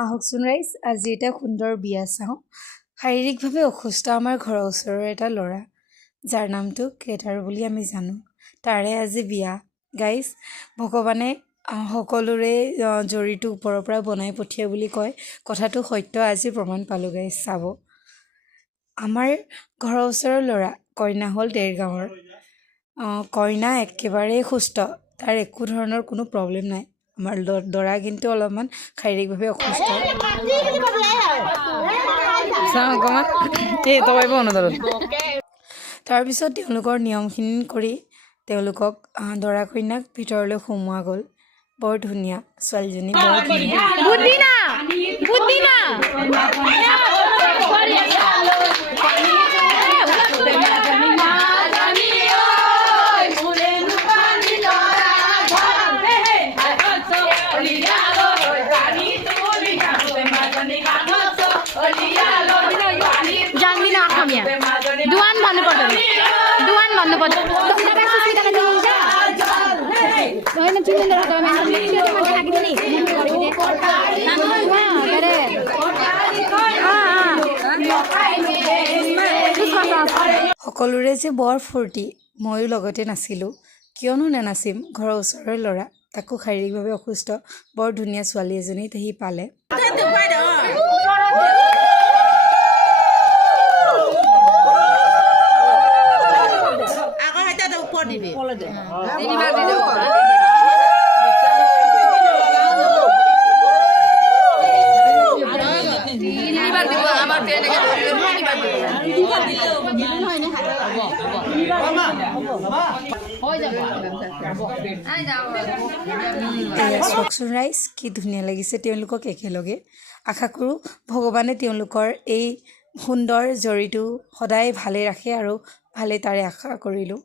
আহকচোন ৰাইজ, আজি এটা সুন্দৰ বিয়া চাওঁ। শাৰীৰিকভাৱে অসুস্থ আমাৰ ঘৰৰ ওচৰৰ এটা ল'ৰা, যাৰ নামটো কেদাৰ বুলি আমি জানো। তাৰে আজি বিয়া। গাইজ, ভগৱানে সকলোৰে জৰিটো ওপৰৰ পৰা বনাই পঠিয়াই বুলি কয়। কথাটো সত্য, আজি প্ৰমাণ পালোঁ গাইজ। চাব, আমাৰ ঘৰৰ ওচৰৰ ল'ৰা, কইনা হ'ল দেৰগাঁৱৰ। কইনা একেবাৰেই সুস্থ, তাৰ একো ধৰণৰ কোনো প্ৰব্লেম নাই। আমাৰ দৰা কিন্তু অলপমান শাৰীৰিকভাৱে অসুস্থ। তাৰপিছত তেওঁলোকৰ নিয়মখিনি কৰি তেওঁলোকক দৰা কইনাক ভিতৰলৈ সোমোৱা গ'ল। বৰ ধুনীয়া ছোৱালীজনী, বৰ ধুনীয়া। Duan সকলোৰে যে বৰ ফূৰ্তি, ময়ো লগতে নাছিলোঁ। কিয়নো নানাচিম, ঘৰৰ ওচৰৰ ল'ৰা, তাকো শাৰীৰিকভাৱে অসুস্থ, বৰ ধুনীয়া ছোৱালী এজনী সি পালে। চাওকচোন ৰাইজ, কি ধুনীয়া লাগিছে তেওঁলোকক একেলগে। আশা কৰোঁ ভগৱানে তেওঁলোকৰ এই সুন্দৰ জৰিটো সদায় ভালে ৰাখে, আৰু ভালে তাৰে আশা কৰিলোঁ।